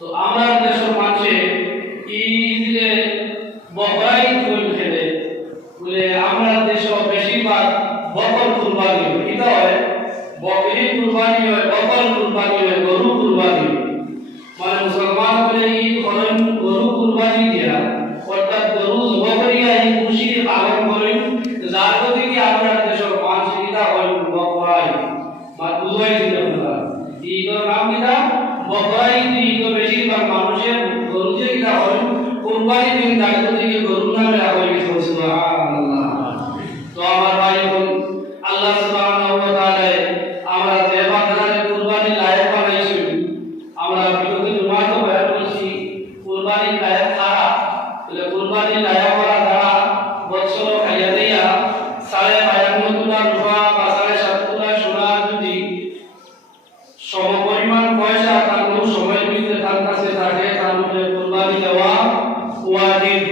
তো আমরা দেশের মাঝে ঈদে বকরাই ফুল খেলে, বলে আমরা দেশ বেশিরভাগ বকর কুরবানি হয় এটা হয়? বকরি কুরবানি হয় ঈদের নাম কিটা বকরা ঈদ ঈদ বেশিরভাগ মানুষের গরু যে কিটা হয় কুরবানি দিন তার প্রতি গরু নামে সুবহানাল্লাহ। তো আমার ভাই বোন, আল্লাহ সুবহানাহু ওয়া তাআলা আমরা যে বান্দারে কুরবানি লায়ক বানাইছেন আমরা বিগত জুমায় তো বয়ান করছি, কুরবানি লায়ক কারা বলে কুরবানি লায়ক করা তারা বছর খাইয়া দিয়া সাড়ে বায়ান্ন তুলা রূপা বা সাড়ে সাত তুলা সোনা যদি সম পরিমাণ পয়সা তার কোনো সময়ের ভিতরে তার কাছে থাকে তার মধ্যে কুরবানি দেওয়া ওয়াজিব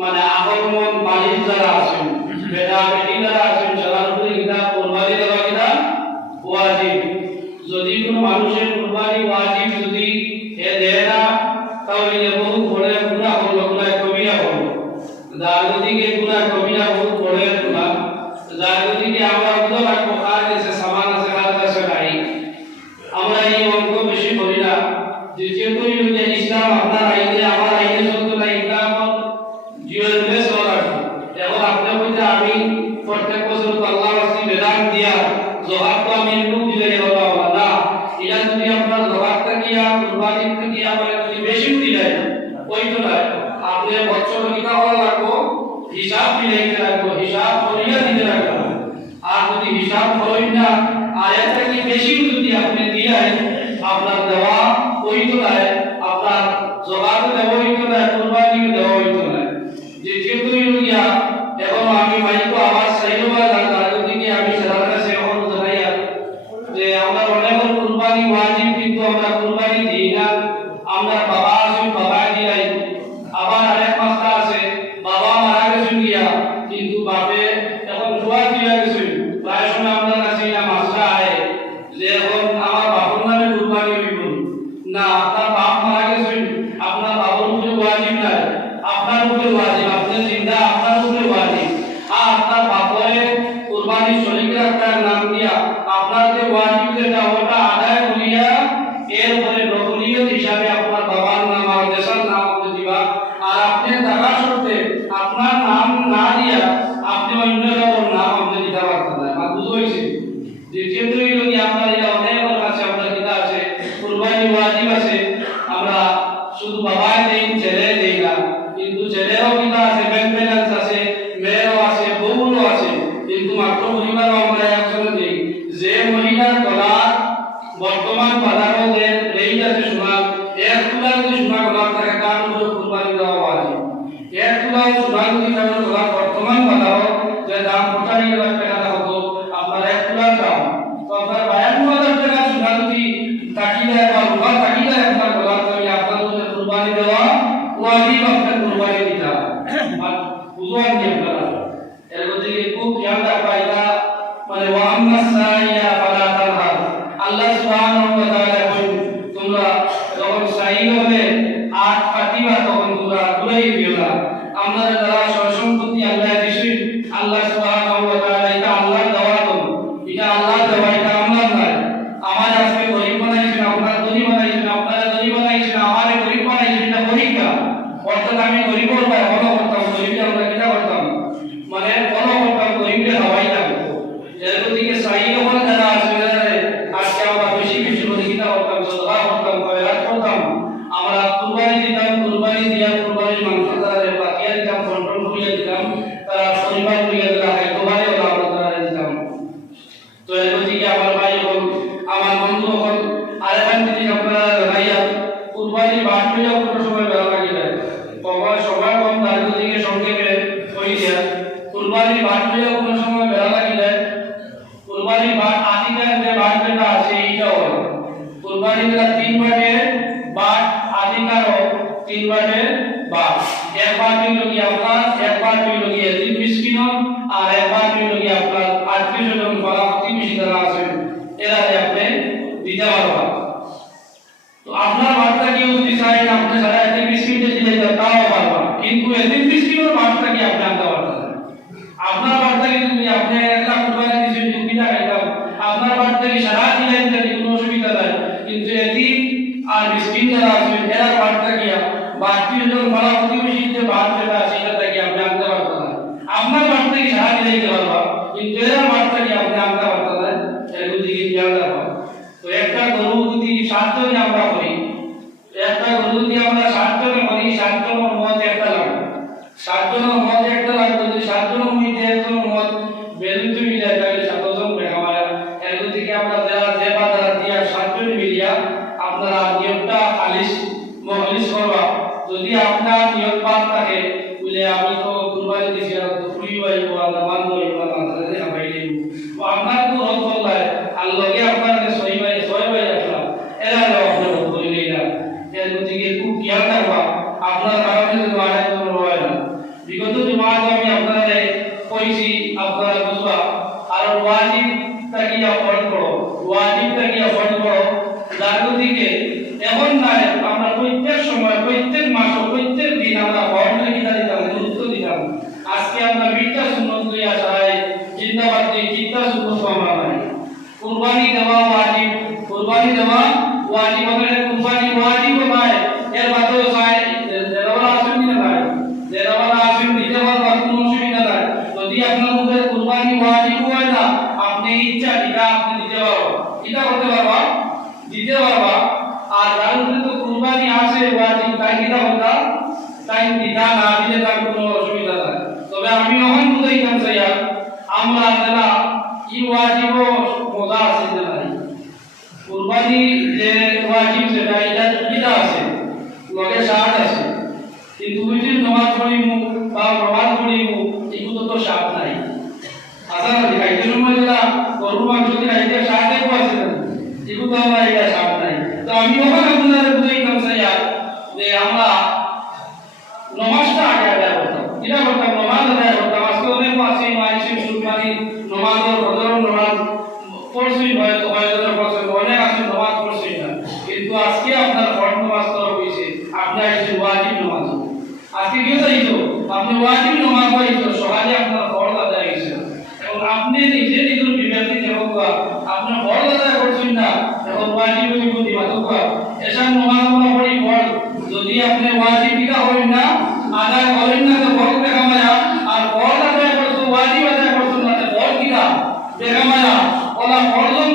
মানে আগমন মালিক যারা আছেন বেটা বেটি যারা আছেন সবার উপরে কিনা কুরবানি দেওয়া কিনা ওয়াজিব যদি কোনো মানুষের কুরবানি ওয়াজিব যদি এ দেয় না তাহলে এ বহু বড় গুনাহ হলো গুনাহ কবিরা হলো যার দিকে গুনাহ কবিরা বহু বড় গুনাহ যার দিকে আমরা বুঝতে পারব কার কাছে সামান আছে কার কাছে নাই আমরা এই অঙ্ক বেশি করি না দ্বিতীয়ত হচ্ছে ইসলাম আপনার আইনে আমার আইনে চলতো না ইসলাম জীবনে চলার এখন আপনার মধ্যে আমি প্রত্যেক বছর আল্লাহ রাস্তি বেদান দিয়া জবাব তো আমি একটু দিলে হলো না, এটা যদি আপনার তো নয় আপনি রাখব রাখব যদি হিসাব না যদি আপনি দিয়ে আপনার দেওয়া ওই তো নয় আপনার জবাব দেওয়া ওই তো নয় কোরবানি দেওয়া ওই তো নয় দ্বিতীয়ত হইয়া এখন আমি মাইক আওয়াজ চাইব বা তার দিকে আমি সাধারণ কাছে এখন জানাই যে আমরা অনেক কুরবানি ওয়াজিব কিন্তু আমরা কুরবানি দিই না আমরা বাবা আছেন বাবা দিলাই আবার আরেক মাস্টার আছে বাবা মারা গেছেন গিয়া কিন্তু বাপে এখন জোয়া দিয়া গেছেন প্রায় সময় আপনার কাছে না মাস্টার আয় যে এখন আমার বাবার নামে কুরবানি হইব না আপনার বাপ মারা গেছেন আপনার বাবার উপরে ওয়াজিব নাই আপনার উপরে ওয়াজিব আপনি জিন্দা আপনার উপরে ওয়াজিব আর আপনার বাপরে কুরবানি শরীক রাখার নাম দিয়া আপনার যে ওয়াজিব যেটা ওটা আদায় করিয়া এরপরে নকলিয়ত হিসাবে আপনার বাবার নাম আর দেশের নাম আপনি দিবা আর আপনি টাকা সত্ত্বে আপনার নাম না দিয়া আপনি অন্য কারোর নাম আপনি দিতে পারতেন না আমার বুঝতে হয়েছে দ্বিতীয়ত হইল কি আপনার এটা অনেক আছে আপনার কিতা আছে কুরবানি ওয়াজিব আছে আমরা শুধু বাবাই দেই ছেলে দেই না কিন্তু ছেলেরও কিতা আছে ব্যাংক ব্যালেন্স আছে মেয়েরও আছে বউরও আছে কিন্তু মাত্র পরিবারও আমরা একসঙ্গে দেই যে মহিলার গলার বর্তমান বাজারও যে রেঞ্জ আছে সোনার এক তুলা যদি সোনা গলার থাকে তার মতো কুরবানি দেওয়া ওয়াজিব এক তুলা সোনা যদি কারোর গলার বর্তমান বাজারও যে দাম পঁচাশি লাখ টাকা হতো আপনার এক তুলার দাম তো আপনার বায়ান্ন হাজার টাকা সোনা যদি তাকি দেয় বা রূপা তাকি দেয় আপনার গলার তাহলে আপনার উপরে কুরবানি দেওয়া ওয়াজিব আপনার কুরবানি দিতে হবে আর বুঝুয়ান কি আপনারা এর মধ্যে খুব খেয়াল রাখবা এটা মানে ওয়ান্না সাইয়া ফালা তানহার আল্লাহ সুবহানাহু ওয়া তাআলা বলেন তোমরা যখন সাই হবে আট কাটিবা তখন তাআলা এটা আল্লাহ দেওয়া তো এটা আল্লাহ দেওয়া, এটা আমার নয়। গরিব বানাইছেন, আপনার ধনী বানাইছেন, আপনারা ধনী বানাইছেন, আমারে গরিব বানাইছেন, এটা পরীক্ষা অর্থাৎ আমি গরিব গরিবকে আমরা কিনা করতাম মানে ফলো করতাম গরিবকে হওয়াই লাগতো এর দিকে সাই ওখানে যারা আছে আজকে আমরা বেশি বেশি করে কিনা করতাম সদা করতাম কয়রাত করতাম আমরা কুরবানি দিতাম কুরবানি দিয়া কুরবানির মাংস তারা বাকিয়া দিতাম কন্ট্রোল করিয়া দিলাম, তারা পরিবার করিয়া দিলাম একবারে আমরা তারা দিতাম তো এর দিকে আমার ভাই এখন আমার বন্ধু এখন আরেকখান দিদি আপনারা ভাইয়া কুরবানি বাদ হইয়া কোনো সময় বেলা লাগে যায় কবার সময় কম তার দিকে সংক্ষেপে কই দিয়া কুরবানি বাদ হইয়া কোনো সময় বেলা লাগি যায় কুরবানি বাদ আদিকার যে বাদ যেটা আছে এইটাও হয় কুরবানি যেটা তিন বাটে বাদ আদিকারও তিন বাটে বাদ এক বাট হইল কি আপনার এক বাট হইল কি এতিম মিসকিন আর এক বাট হইল কি আপনার আত্মীয় স্বজন পাড়া প্রতিবেশী যারা আছেন এরা আপনি দিতে পারবা তো আপনার বার্তা কেউ যদি চাই না আপনি সারা এতে বিস্কিটে দিলে তো তাও পারবা কিন্তু এতে বিস্কিটের বার্তা কি আপনি আনতে পারতেন না। আপনার বার্তা কি তুমি আপনি এক লাখ রুপায় দিয়েছেন তুমি না খাইতাম আপনার বার্তা কি সারা দিলেন যদি কোনো অসুবিধা নাই কিন্তু এটি আর মিসকিন যারা আছেন এরা বার্তা কি বাড়তি যখন পাড়া প্রতিবেশী যে বাদ যেটা আছে সেটা কি আপনি আনতে পারতেন না আপনার বার্তা কি সারা দিলে দিতে পারবা কিন্তু এরা বার্তা কি আপনি আনতে পারতেন না এর একটা গরু যদি সাতজনে আমরা মত একটা লাগবে। মত একটা লাগবে, যদি সাতজনের সাতজন এর থেকে আমরা যারা যে আপনারা খালিস মহলিস করবা যদি আপনার নিয়োগ পাত থাকে বলে আমি তো কুরবানি দিছি আর তো ফুলি বাই বা নামান বাই বা নামাজে হাবাই দিব তো আপনার তো রদ বললাই আর লগে আপনার যে সই বাই সই বাই আসলাম এরা হলো আপনার বলি না এর দিকে খুব খেয়াল রাখবা আপনার কারণে যদি আড়াই তো হয় না বিগত জমাত আমি আপনাদের কইছি আপনারা বুঝবা আর ওয়াজিব তাকিয়া ফল করো ওয়াজিব তাকিয়া ফল করো যার দিকে এমন নাই আমরা প্রত্যেক সময় প্রত্যেক মাস প্রত্যেক দিন আমরা ফলটা কিনা দিতাম গুরুত্ব দিতাম আজকে আমরা মিথ্যা সুন্নত দুই আশায় জিন্দাবাদ দিই চিন্তা সুন্নত আমরা নাই কুরবানি দেওয়া ওয়াজিব কুরবানি দেওয়া ওয়াজিব আমাদের কুরবানি ওয়াজিব নয় এর বাদেও চাই দেওয়া আসেন না নাই দেওয়া আসেন দিতে পারবা কোনো অসুবিধা নাই যদি আপনার মধ্যে কুরবানি ওয়াজিব হয় না আপনি ইচ্ছা এটা আপনি দিতে পারবা এটা করতে পারবা দিতে পারবা আর যার মধ্যে তো কুরবানি আসে ওয়াজিব তাই কিটা হতা তাই দিতা না দিলে তার কোনো অসুবিধা নাই। তবে আমি অহন বুঝাইতাম চাইয়া, আমরা যারা ই ওয়াজিব মজা আছে যে নাই, কুরবানি যে ওয়াজিব সেটা, এটা কিটা আছে, লগে শার্ট আছে। কিন্তু বুঝি নমাজ পড়িমু বা প্রমাণ পড়িমু, এগুলো তো শার্ট নাই। আসার খাইতে সময় যেটা গরু মাংস খাইতে শার্ট আছে এগুলো আমরা এটা শার্ট নাই। তো আমি ওখানে আপনাদের বুঝাইতাম চাইয়া যে আমরা নমাজটা আগে আদায় করতাম কিনা করতাম নমাজ আদায় করতাম আজকে অনেক আছে মাইসি মুসলমানি নমাজের বদল নমাজ পড়ছি হয়তো হয়তো আছে, নমাজ পড়ছি কিন্তু আজকে আপনার ফরজ নমাজ হয়েছে আপনি আইসেন ওয়াজিব নমাজ আজকে কি হইতো আপনি ওয়াজিব নমাজ হইতো সকালে আপনার ফরজ আদায় হয়েছে এবং আপনি নিজে নিজের বিবেকে যেমন আপনি ফরজ আদায় করছেন না এখন ওয়াজিব হইব দিবা তো এসব নমাজ যদি আপনি ওয়াজিব কিটা না, আদায় করেন Hola, hola.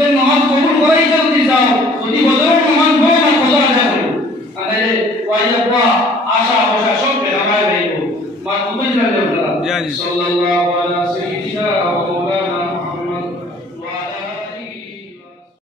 নিজের নামাজ কবুল করাই যদি চাও। প্রতি